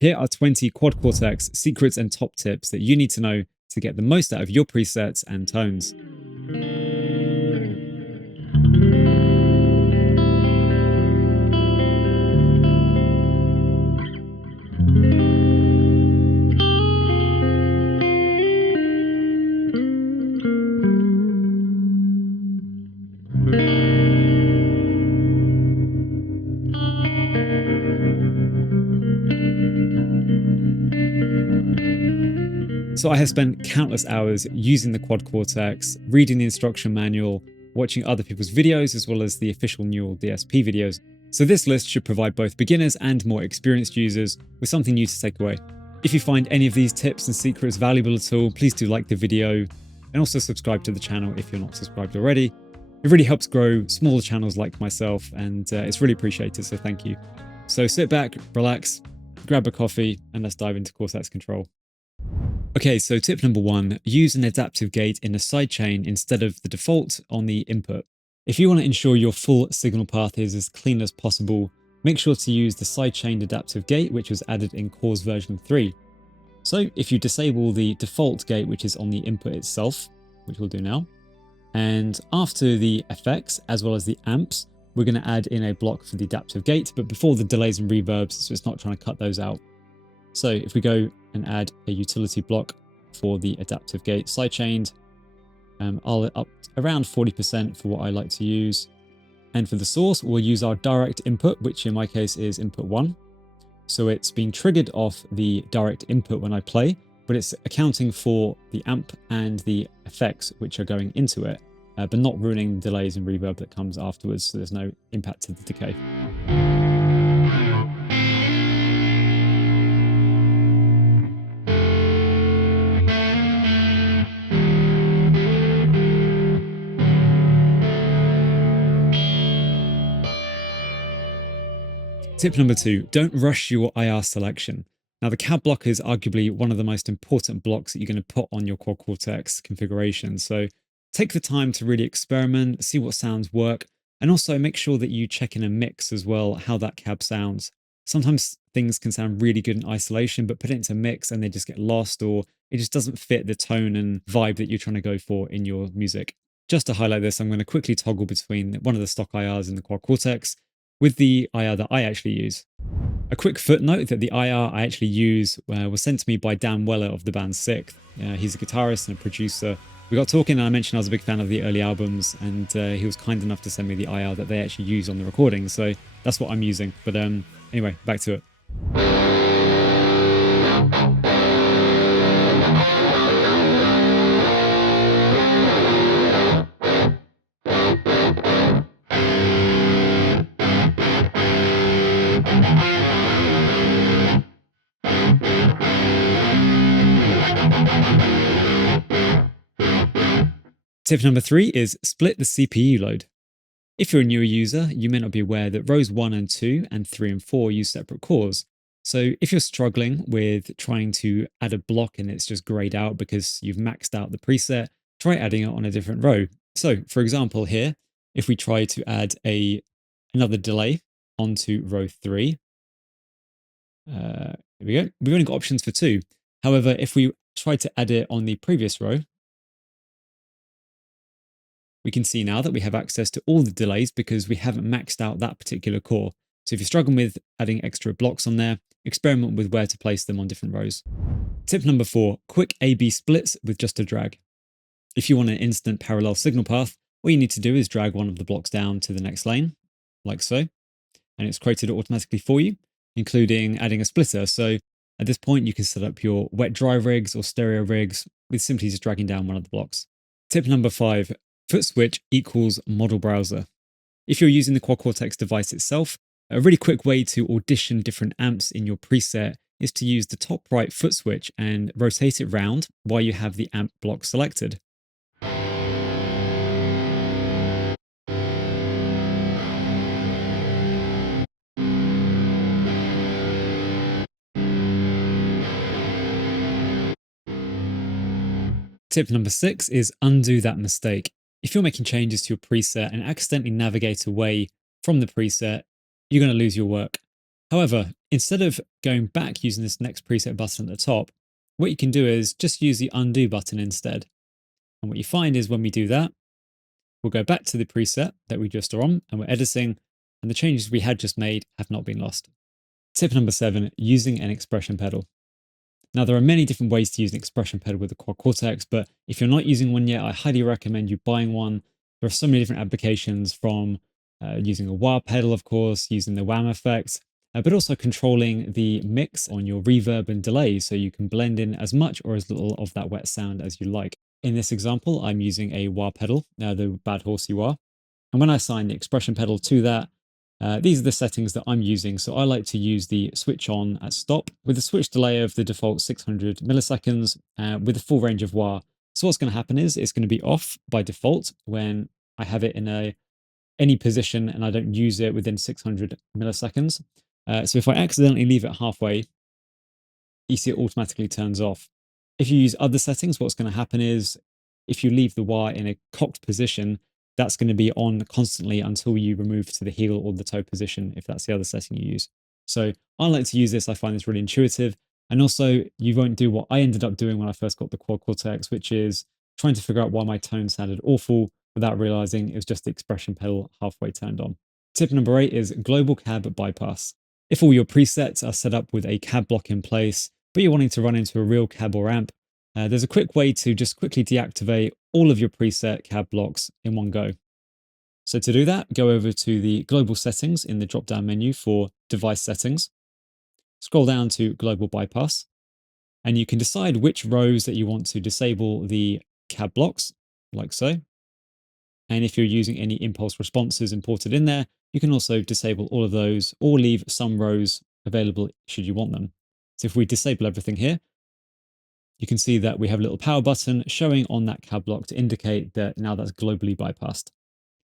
Here are 20 Quad Cortex secrets and top tips that you need to know to get the most out of your presets and tones. So I have spent countless hours using the Quad Cortex, reading the instruction manual, watching other people's videos, as well as the official Neural DSP videos. So this list should provide both beginners and more experienced users with something new to take away. If you find any of these tips and secrets valuable at all, please do like the video and also subscribe to the channel if you're not subscribed already. It really helps grow smaller channels like myself, and it's really appreciated, so thank you. So sit back, relax, grab a coffee, and let's dive into Cortex control. Okay, so tip number 1, use an adaptive gate in a sidechain instead of the default on the input. If you want to ensure your full signal path is as clean as possible, make sure to use the sidechain adaptive gate, which was added in Core's version 3. So if you disable the default gate, which is on the input itself, which we'll do now, and after the effects as well as the amps, we're going to add in a block for the adaptive gate, but before the delays and reverbs, so it's not trying to cut those out. So if we go and add a utility block for the adaptive gate sidechained, I'll up around 40% for what I like to use. And for the source, we'll use our direct input, which in my case is input 1. So it's being triggered off the direct input when I play, but it's accounting for the amp and the effects which are going into it, but not ruining the delays and reverb that comes afterwards, so there's no impact to the decay. Tip number 2, don't rush your IR selection. Now the cab block is arguably one of the most important blocks that you're going to put on your Quad Cortex configuration. So take the time to really experiment, see what sounds work, and also make sure that you check in a mix as well, how that cab sounds. Sometimes things can sound really good in isolation, but put it into a mix and they just get lost, or it just doesn't fit the tone and vibe that you're trying to go for in your music. Just to highlight this, I'm going to quickly toggle between one of the stock IRs in the Quad Cortex with the IR that I actually use. A quick footnote that the IR I actually use was sent to me by Dan Weller of the band Sixth. He's a guitarist and a producer. We got talking and I mentioned I was a big fan of the early albums, and he was kind enough to send me the IR that they actually use on the recording. So that's what I'm using. But anyway, back to it. Tip number 3 is split the CPU load. If you're a newer user, you may not be aware that rows 1 and 2 and 3 and 4 use separate cores. So if you're struggling with trying to add a block and it's just grayed out because you've maxed out the preset, try adding it on a different row. So for example here, if we try to add another delay onto row 3, here we go. We've only got options for 2. However, if we try to add it on the previous row, we can see now that we have access to all the delays because we haven't maxed out that particular core. So if you're struggling with adding extra blocks on there, experiment with where to place them on different rows. Tip number 4, quick A/B splits with just a drag. If you want an instant parallel signal path, all you need to do is drag one of the blocks down to the next lane, like so, and it's created it automatically for you, including adding a splitter. So at this point, you can set up your wet dry rigs or stereo rigs with simply just dragging down one of the blocks. Tip number 5, Footswitch equals model browser. If you're using the Quad Cortex device itself, a really quick way to audition different amps in your preset is to use the top right foot switch and rotate it round while you have the amp block selected. Tip number 6 is undo that mistake. If you're making changes to your preset and accidentally navigate away from the preset, you're going to lose your work. However, Instead of going back using this next preset button at the top, what you can do is just use the undo button instead. And what you find is when we do that, we'll go back to the preset that we just are on and we're editing, and the changes we had just made have not been lost. Tip number 7, using an expression pedal. Now, there are many different ways to use an expression pedal with the Quad Cortex, but if you're not using one yet, I highly recommend you buying one. There are so many different applications, from using a wah pedal, of course, using the wham effect, but also controlling the mix on your reverb and delay so you can blend in as much or as little of that wet sound as you like. In this example, I'm using a wah pedal, the Bad Horsey wah. And when I assign the expression pedal to that, these are the settings that I'm using. So I like to use the switch on at stop with a switch delay of the default 600 milliseconds with a full range of wah. So what's going to happen is it's going to be off by default when I have it in any position and I don't use it within 600 milliseconds. So if I accidentally leave it halfway, you see it automatically turns off. If you use other settings, what's going to happen is if you leave the wah in a cocked position, that's going to be on constantly until you remove to the heel or the toe position, if that's the other setting you use. So I like to use this. I find this really intuitive. And also, you won't do what I ended up doing when I first got the Quad Cortex, which is trying to figure out why my tone sounded awful without realizing it was just the expression pedal halfway turned on. Tip number 8 is global cab bypass. If all your presets are set up with a cab block in place, but you're wanting to run into a real cab or amp, there's a quick way to just quickly deactivate all of your preset cab blocks in one go. So to do that, go over to the global settings in the drop-down menu for device settings. Scroll down to global bypass, and you can decide which rows that you want to disable the cab blocks, like so. And if you're using any impulse responses imported in there, you can also disable all of those or leave some rows available should you want them. So if we disable everything here, you can see that we have a little power button showing on that cab block to indicate that now that's globally bypassed.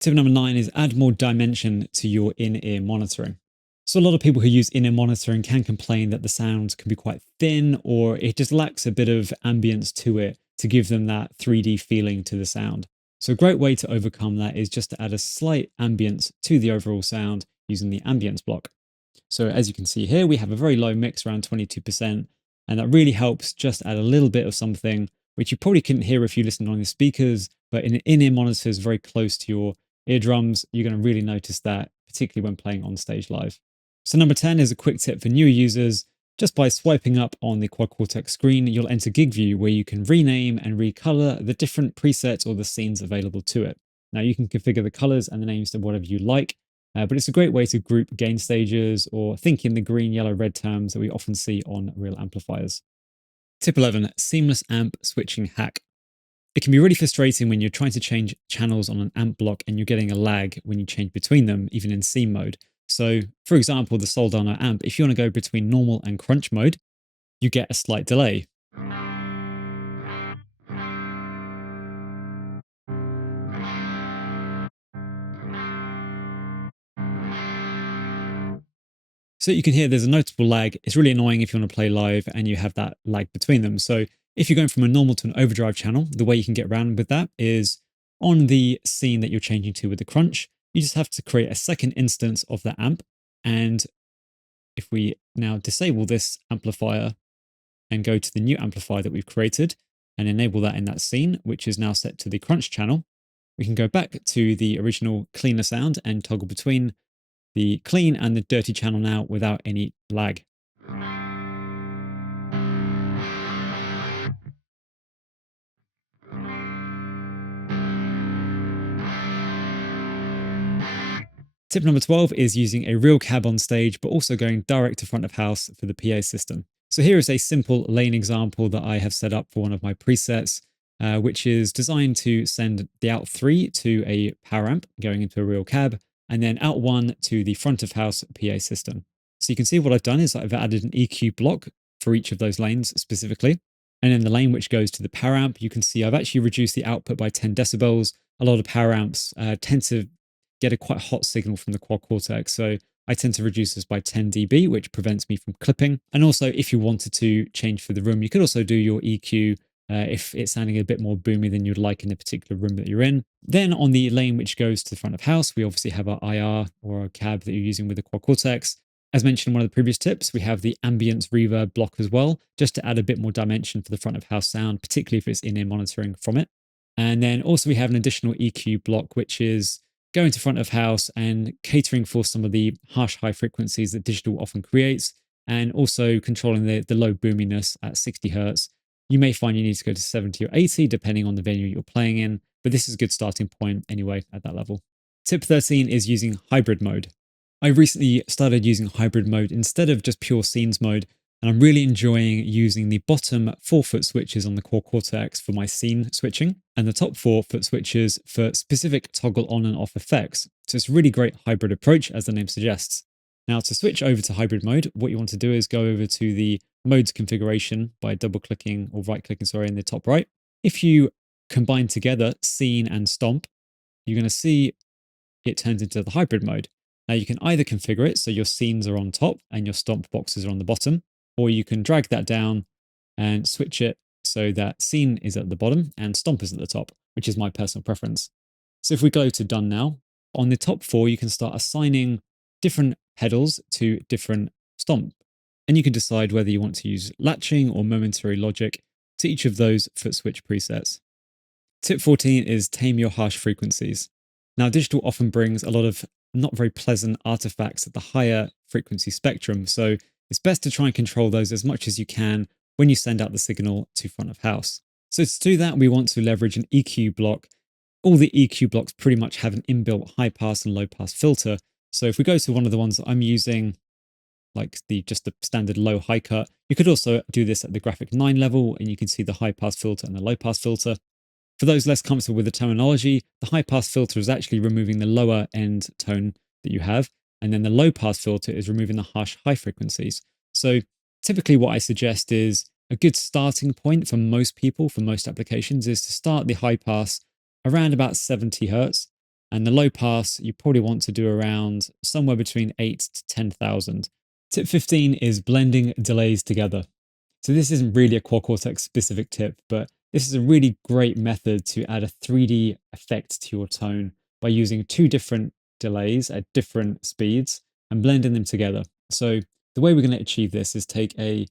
Tip number 9 is add more dimension to your in-ear monitoring. So a lot of people who use in-ear monitoring can complain that the sound can be quite thin, or it just lacks a bit of ambience to it to give them that 3D feeling to the sound. So a great way to overcome that is just to add a slight ambience to the overall sound using the ambience block. So as you can see here, we have a very low mix, around 22%, and that really helps just add a little bit of something, which you probably couldn't hear if you listened on your speakers, but in-ear monitors very close to your eardrums, you're going to really notice that, particularly when playing on stage live. So number 10 is a quick tip for newer users. Just by swiping up on the Quad Cortex screen, you'll enter Gig View, where you can rename and recolor the different presets or the scenes available to it. Now you can configure the colors and the names to whatever you like, but it's a great way to group gain stages or think in the green, yellow, red terms that we often see on real amplifiers. Tip 11, seamless amp switching hack. It can be really frustrating when you're trying to change channels on an amp block and you're getting a lag when you change between them, even in seam mode. So, for example, the Soldano amp, if you want to go between normal and crunch mode, you get a slight delay. So you can hear there's a notable lag. It's really annoying if you want to play live and you have that lag between them. So if you're going from a normal to an overdrive channel, the way you can get around with that is on the scene that you're changing to with the crunch, you just have to create a second instance of that amp. And if we now disable this amplifier and go to the new amplifier that we've created and enable that in that scene, which is now set to the crunch channel, we can go back to the original cleaner sound and toggle between the clean and the dirty channel now without any lag. Tip number 12 is using a real cab on stage, but also going direct to front of house for the PA system. So here is a simple lane example that I have set up for one of my presets, which is designed to send the out 3 to a power amp going into a real cab, and then out 1 to the front of house PA system. So you can see what I've done is I've added an EQ block for each of those lanes specifically. And in the lane which goes to the power amp, you can see I've actually reduced the output by 10 decibels. A lot of power amps tend to get a quite hot signal from the Quad Cortex. So I tend to reduce this by 10 dB, which prevents me from clipping. And also, if you wanted to change for the room, you could also do your EQ if it's sounding a bit more boomy than you'd like in the particular room that you're in. Then on the lane which goes to the front of house, we obviously have our IR or our cab that you're using with the Quad Cortex. As mentioned in one of the previous tips, we have the ambience reverb block as well, just to add a bit more dimension for the front of house sound, particularly if it's in-ear monitoring from it. And then also we have an additional EQ block, which is going to front of house and catering for some of the harsh high frequencies that digital often creates, and also controlling the low boominess at 60 hertz. You may find you need to go to 70 or 80, depending on the venue you're playing in, but this is a good starting point anyway at that level. Tip 13 is using hybrid mode. I recently started using hybrid mode instead of just pure scenes mode, and I'm really enjoying using the bottom 4-foot switches on the Quad Cortex for my scene switching, and the top 4-foot switches for specific toggle on and off effects. So it's a really great hybrid approach, as the name suggests. Now, to switch over to hybrid mode, what you want to do is go over to the modes configuration by double-clicking or right-clicking, sorry, in the top right. If you combine together scene and stomp, you're going to see it turns into the hybrid mode. Now, you can either configure it so your scenes are on top and your stomp boxes are on the bottom, or you can drag that down and switch it so that scene is at the bottom and stomp is at the top, which is my personal preference. So if we go to done now, on the top 4, you can start assigning different pedals to different stomp. And you can decide whether you want to use latching or momentary logic to each of those foot switch presets. Tip 14 is tame your harsh frequencies. Now, digital often brings a lot of not very pleasant artifacts at the higher frequency spectrum, so it's best to try and control those as much as you can when you send out the signal to front of house. So to do that, we want to leverage an EQ block. All the EQ blocks pretty much have an inbuilt high pass and low pass filter. So if we go to one of the ones that I'm using, like just the standard low high cut, you could also do this at the graphic 9 level, and you can see the high pass filter and the low pass filter. For those less comfortable with the terminology, the high pass filter is actually removing the lower end tone that you have, and then the low pass filter is removing the harsh high frequencies. So typically what I suggest is a good starting point for most people, for most applications, is to start the high pass around about 70 hertz, and the low pass you probably want to do around somewhere between 8 to 10,000. Tip 15 is blending delays together. So this isn't really a Quad Cortex specific tip, but this is a really great method to add a 3D effect to your tone by using 2 different delays at different speeds and blending them together. So the way we're going to achieve this is take a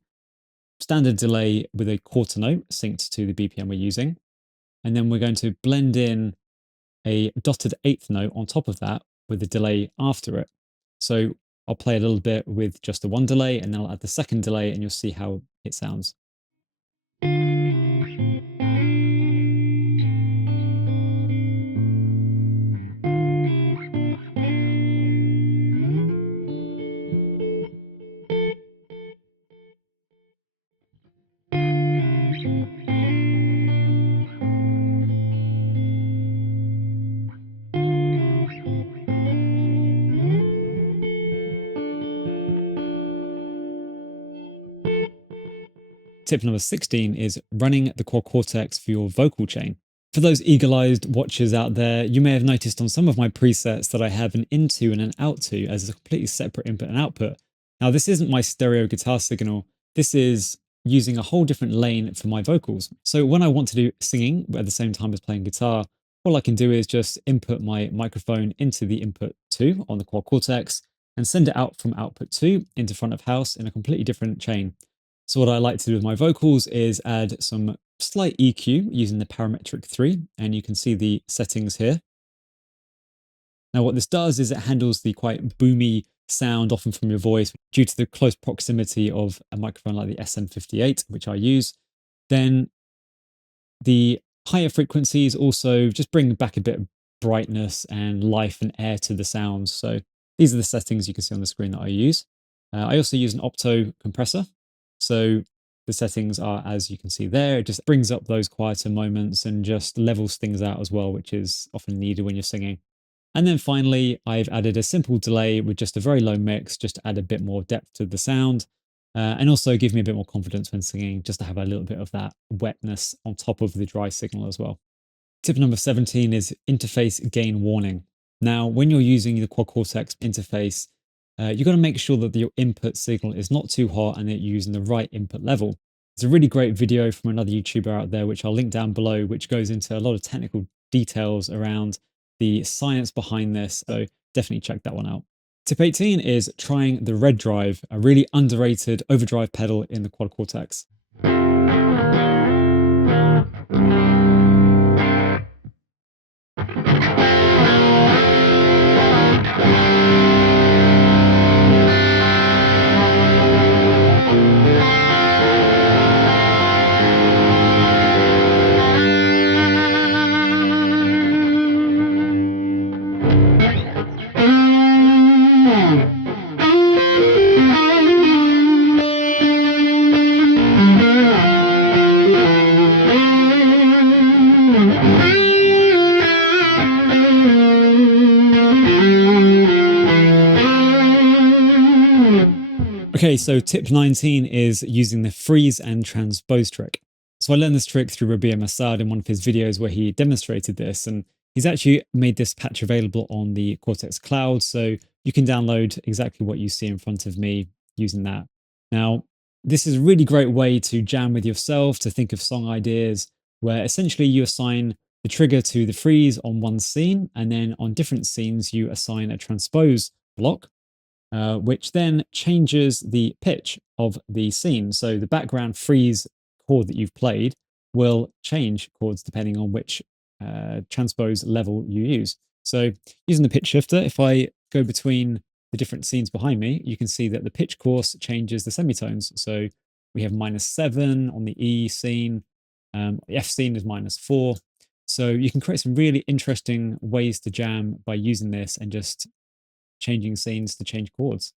standard delay with a quarter note synced to the BPM we're using, and then we're going to blend in a dotted 8th note on top of that with a delay after it. So I'll play a little bit with just the 1 delay, and then I'll add the 2nd delay, and you'll see how it sounds. Tip number 16 is running the Quad Cortex for your vocal chain. For those eagle-eyed watchers out there, you may have noticed on some of my presets that I have an into and an out to as a completely separate input and output. Now, this isn't my stereo guitar signal. This is using a whole different lane for my vocals. So when I want to do singing at the same time as playing guitar, all I can do is just input my microphone into the input 2 on the Quad Cortex and send it out from output 2 into front of house in a completely different chain. So what I like to do with my vocals is add some slight EQ using the parametric 3, and you can see the settings here. Now what this does is it handles the quite boomy sound often from your voice due to the close proximity of a microphone like the SM58, which I use. Then the higher frequencies also just bring back a bit of brightness and life and air to the sounds. So these are the settings you can see on the screen that I use. I also use an opto compressor. So the settings are, as you can see there, it just brings up those quieter moments and just levels things out as well, which is often needed when you're singing. And then finally, I've added a simple delay with just a very low mix, just to add a bit more depth to the sound, and also give me a bit more confidence when singing, just to have a little bit of that wetness on top of the dry signal as well. Tip number 17 is interface gain warning. Now, when you're using the Quad Cortex interface, you've got to make sure that your input signal is not too hot and that you're using the right input level. There's a really great video from another YouTuber out there, which I'll link down below, which goes into a lot of technical details around the science behind this. So definitely check that one out. Tip 18 is trying the red drive, a really underrated overdrive pedal in the Quad Cortex. Okay, so tip 19 is using the freeze and transpose trick. So I learned this trick through Rabia Massad in one of his videos where he demonstrated this, and he's actually made this patch available on the Cortex Cloud, so you can download exactly what you see in front of me using that. Now, this is a really great way to jam with yourself, to think of song ideas, where essentially you assign the trigger to the freeze on one scene, and then on different scenes you assign a transpose block, which then changes the pitch of the scene. So the background freeze chord that you've played will change chords depending on which transpose level you use. So using the pitch shifter, if I go between the different scenes behind me, you can see that the pitch course changes the semitones. So we have -7 on the E scene, the F scene is -4. So you can create some really interesting ways to jam by using this and just changing scenes to change chords.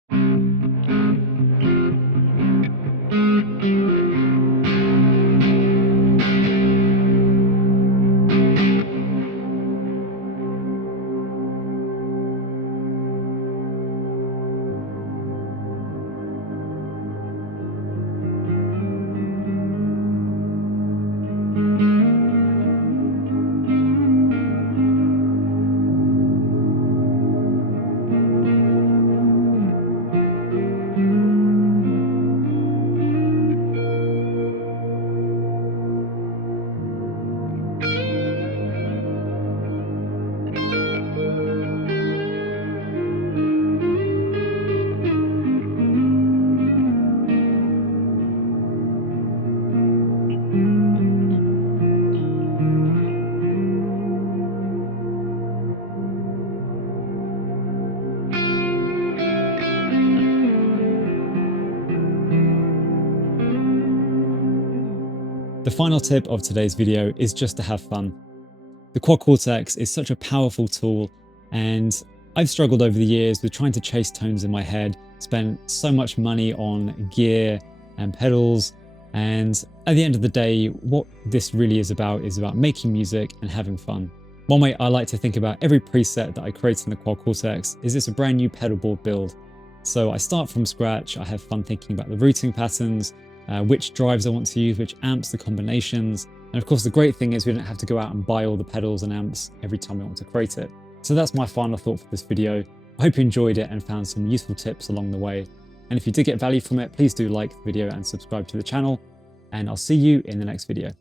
The final tip of today's video is just to have fun. The Quad Cortex is such a powerful tool, and I've struggled over the years with trying to chase tones in my head, spent so much money on gear and pedals, and at the end of the day, what this really is about making music and having fun. One way I like to think about every preset that I create in the Quad Cortex is it's a brand new pedal board build. So I start from scratch, I have fun thinking about the routing patterns, which drives I want to use, which amps, the combinations. And of course, the great thing is we don't have to go out and buy all the pedals and amps every time we want to create it. So that's my final thought for this video. I hope you enjoyed it and found some useful tips along the way. And if you did get value from it, please do like the video and subscribe to the channel. And I'll see you in the next video.